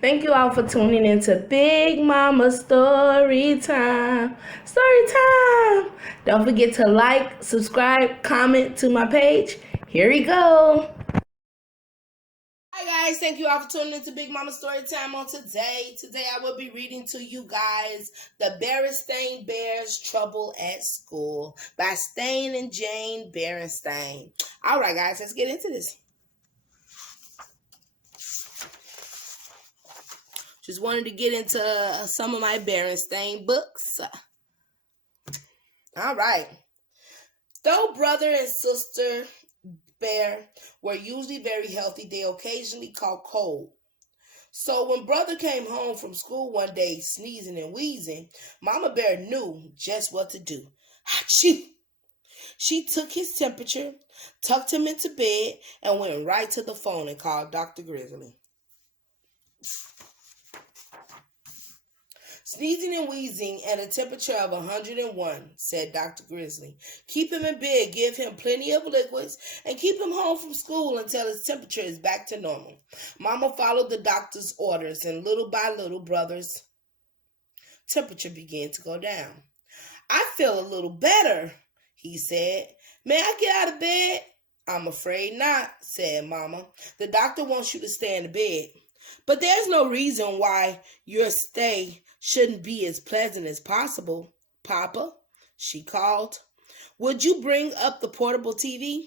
Thank you all for tuning into Big Mama Story Time. Story Time! Don't forget to like, subscribe, comment to my page. Here we go. Hi guys, thank you all for tuning into Big Mama Story Time on today. Today I will be reading to you guys The Berenstain Bears Trouble at School by Stain and Jane Berenstain. Alright guys, let's get into this. Just wanted to get into some of my Berenstain books. All right. Though brother and sister bear were usually very healthy, they occasionally caught cold. So when brother came home from school one day sneezing and wheezing, Mama Bear knew just what to do. Achoo! She took his temperature, tucked him into bed, and went right to the phone and called Dr. Grizzly. Sneezing and wheezing at a temperature of 101, said Dr. Grizzly. Keep him in bed, give him plenty of liquids, and keep him home from school until his temperature is back to normal. Mama followed the doctor's orders, and little by little, brother's temperature began to go down. I feel a little better, he said. May I get out of bed? I'm afraid not, said Mama. The doctor wants you to stay in the bed. But there's no reason why your stay shouldn't be as pleasant as possible, Papa, she called. Would you bring up the portable TV?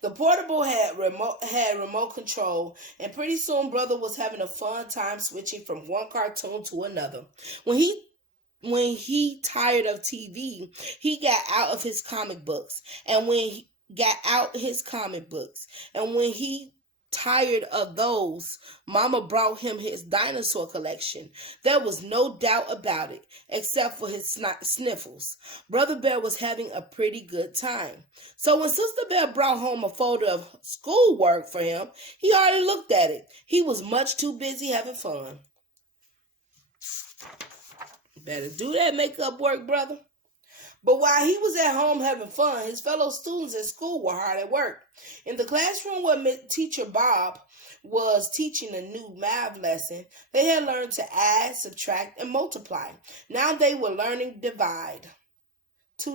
The portable had remote control, and pretty soon Brother was having a fun time switching from one cartoon to another. When he tired of TV, he got out of his comic books, and when he tired of those, Mama brought him his dinosaur collection. There was no doubt about it, except for his sniffles. Brother Bear was having a pretty good time. So when Sister Bear brought home a folder of schoolwork for him, he hardly looked at it. He was much too busy having fun. Better do that makeup work, brother. But while he was at home having fun, his fellow students at school were hard at work. In the classroom where Teacher Bob was teaching a new math lesson, they had learned to add, subtract, and multiply. Now they were learning to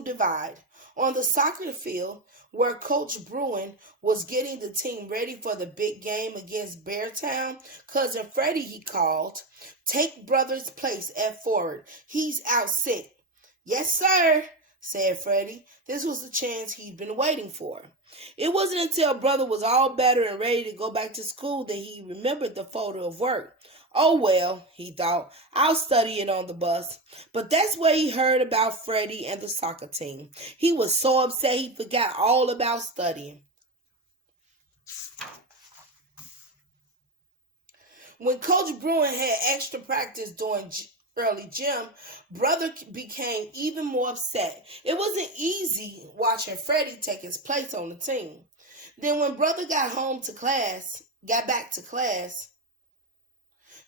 divide. On the soccer field, where Coach Bruin was getting the team ready for the big game against Beartown, Cousin Freddie, he called, take brother's place at forward. He's out sick. Yes, sir, said Freddie. This was the chance he'd been waiting for. It wasn't until brother was all better and ready to go back to school that he remembered the folder of work. Oh, well, he thought, I'll study it on the bus. But that's where he heard about Freddie and the soccer team. He was so upset he forgot all about studying. When Coach Bruin had extra practice during early gym, brother became even more upset. It wasn't easy watching Freddie take his place on the team. Then when brother got back to class,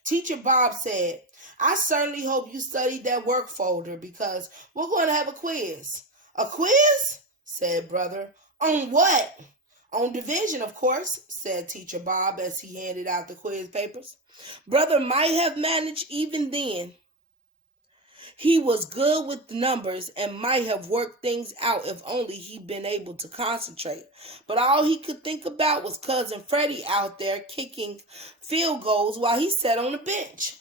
Teacher Bob said, I certainly hope you studied that work folder because we're going to have a quiz. A quiz? Said brother. On what? On division, of course, said Teacher Bob as he handed out the quiz papers. Brother might have managed even then. He was good with the numbers and might have worked things out if only he'd been able to concentrate. But all he could think about was Cousin Freddie out there kicking field goals while he sat on the bench.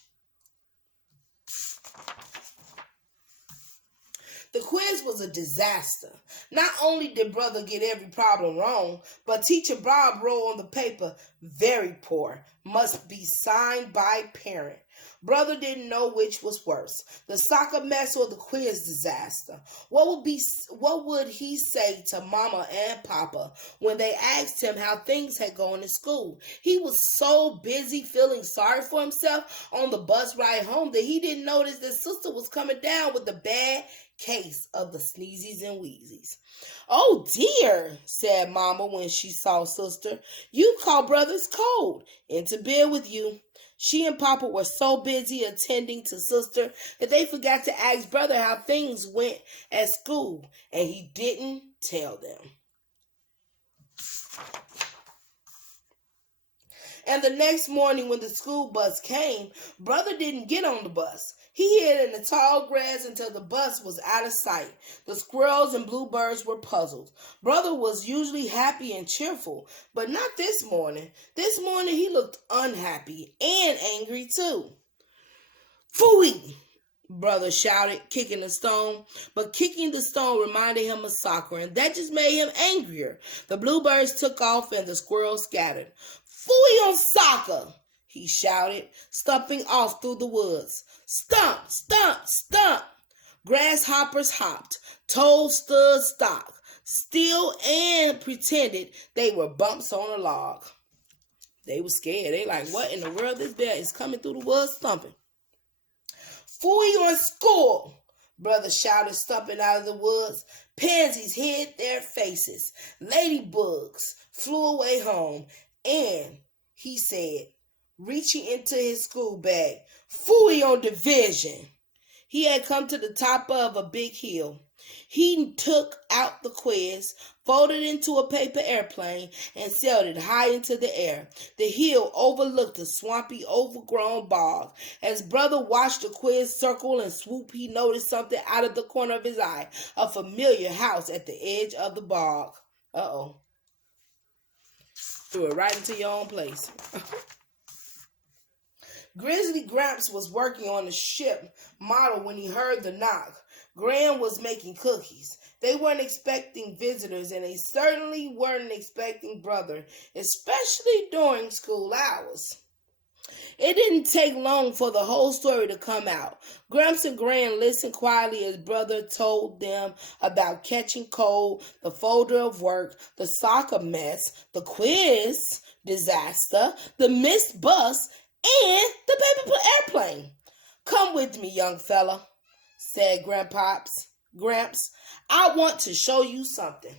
The quiz was a disaster. Not only did brother get every problem wrong, but Teacher Bob wrote on the paper, very poor, must be signed by parent. Brother didn't know which was worse, the soccer mess or the quiz disaster. What would he say to Mama and Papa when they asked him how things had gone in school? He was so busy feeling sorry for himself on the bus ride home that he didn't notice that Sister was coming down with a bad case of the sneezies and wheezies. Oh dear, said Mama when she saw Sister. You caught brother's cold. Into bed with you. She and Papa were so busy attending to Sister that they forgot to ask brother how things went at school, and he didn't tell them. And the next morning when the school bus came, brother didn't get on the bus. He hid in the tall grass until the bus was out of sight. The squirrels and bluebirds were puzzled. Brother was usually happy and cheerful, but not this morning. This morning he looked unhappy and angry too. Phooey! Brother shouted, kicking the stone. But kicking the stone reminded him of soccer, and that just made him angrier. The bluebirds took off and the squirrels scattered. Phooey on soccer! He shouted, stumping off through the woods. Stump, stump, stump! Grasshoppers hopped. Toads stood stock, still, and pretended they were bumps on a log. They were scared. They like, what in the world? This bear is coming through the woods stumping. Phooey on school! Brother shouted, stumping out of the woods. Pansies hid their faces. Ladybugs flew away home. And, he said, reaching into his school bag, Phooey on division! He had come to the top of a big hill. He took out the quiz, folded it into a paper airplane, and sailed it high into the air. The hill overlooked a swampy, overgrown bog. As brother watched the quiz circle and swoop, he noticed something out of the corner of his eye, a familiar house at the edge of the bog. Uh-oh. Threw it right into your own place. Grizzly Gramps was working on the ship model when he heard the knock. Gran was making cookies. They weren't expecting visitors, and they certainly weren't expecting brother, especially during school hours. It didn't take long for the whole story to come out. Gramps and Gran listened quietly as brother told them about catching cold, the folder of work, the soccer mess, the quiz disaster, the missed bus, and the paper airplane. Come with me, young fella, said Gramps. I want to show you something.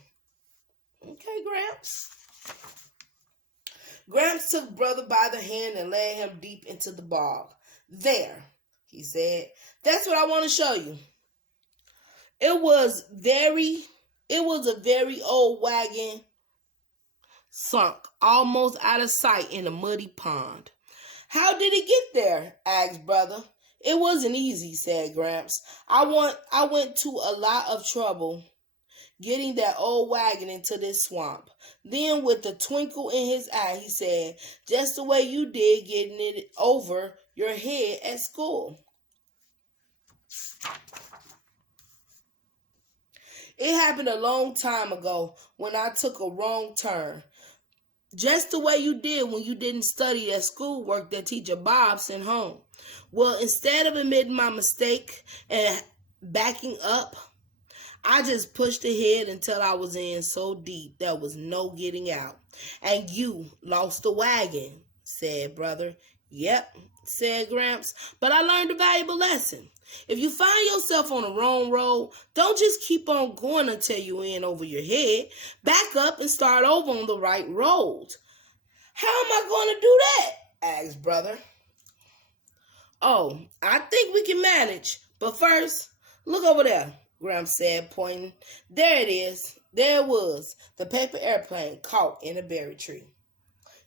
Okay, Gramps. Gramps took brother by the hand and led him deep into the bog. There, he said, that's what I want to show you. It was a very old wagon sunk almost out of sight in a muddy pond. How did it get there? Asked brother. It wasn't easy, said Gramps. I went to a lot of trouble getting that old wagon into this swamp. Then with a twinkle in his eye, he said, just the way you did getting it over your head at school. It happened a long time ago when I took a wrong turn. Just the way you did when you didn't study that schoolwork that teacher Bob sent home. Well, instead of admitting my mistake and backing up, I just pushed ahead until I was in so deep there was no getting out. And you lost the wagon, said brother. Yep, said Gramps, but I learned a valuable lesson. If you find yourself on the wrong road, don't just keep on going until you're in over your head. Back up and start over on the right road. How am I going to do that? Asked brother. Oh, I think we can manage. But first, look over there, Gramps said, pointing. There it is. There it was. The paper airplane caught in a berry tree.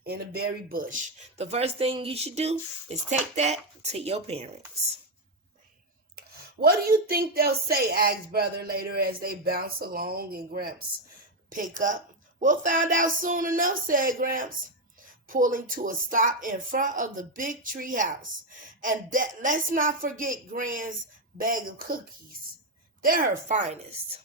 In a berry bush. The first thing you should do is take that to your parents. What do you think they'll say? Asked brother later as they bounced along in Gramps' pickup. We'll find out soon enough, said Gramps, pulling to a stop in front of the big tree house. And let's not forget Gran's bag of cookies. They're her finest.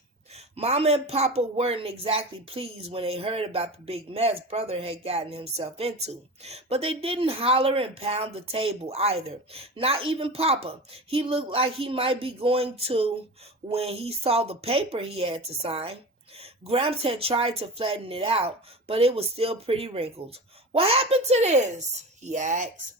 Mama and Papa weren't exactly pleased when they heard about the big mess brother had gotten himself into. But they didn't holler and pound the table either. Not even Papa. He looked like he might be going to when he saw the paper he had to sign. Gramps had tried to flatten it out, but it was still pretty wrinkled. What happened to this? He asked.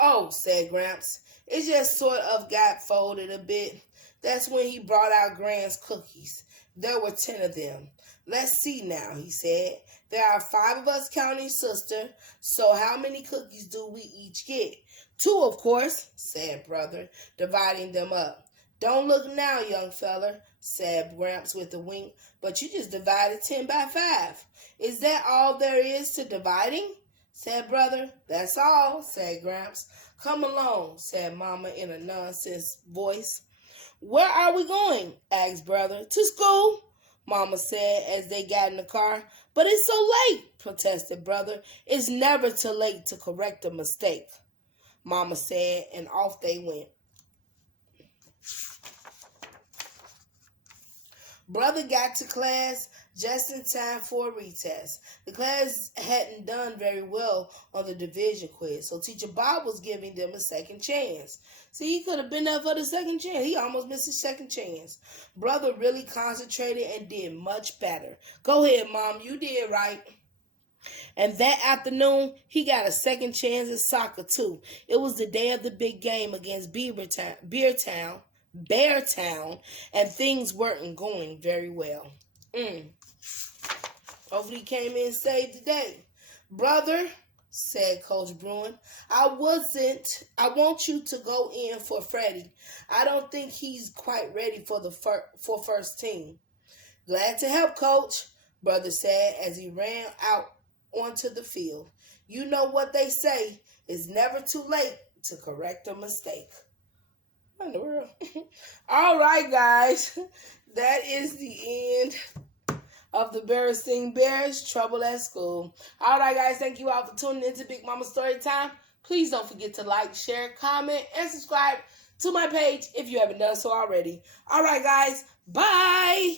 Oh, said Gramps. It just sort of got folded a bit. That's when he brought out Gran's cookies. There were 10 of them. Let's see now, he said. There are 5 of us counting sister, so how many cookies do we each get? 2, of course, said brother, dividing them up. Don't look now, young feller, said Gramps with a wink, but you just divided 10 by 5. Is that all there is to dividing? Said Brother. That's all, said Gramps. Come along, said Mama in a nonsense voice. Where are we going? Asked Brother. To school, Mama said as they got in the car. But it's so late, protested Brother. It's never too late to correct a mistake, Mama said, and off they went. Brother got to class just in time for a retest. The class hadn't done very well on the division quiz, so Teacher Bob was giving them a second chance. See, he could have been there for the second chance. He almost missed his second chance. Brother really concentrated and did much better. Go ahead, Mom. You did right. And that afternoon, he got a second chance at soccer, too. It was the day of the big game against Beartown, and things weren't going very well. Hopefully he came in and saved the day. Brother, said Coach Bruin, I want you to go in for Freddie. I don't think he's quite ready for first team. Glad to help, Coach, Brother said as he ran out onto the field. You know what they say, it's never too late to correct a mistake. What in the world? All right, guys. That is the end of the Berenstain Bears, Trouble at School. All right, guys. Thank you all for tuning into Big Mama Story Time. Please don't forget to like, share, comment, and subscribe to my page if you haven't done so already. All right, guys. Bye.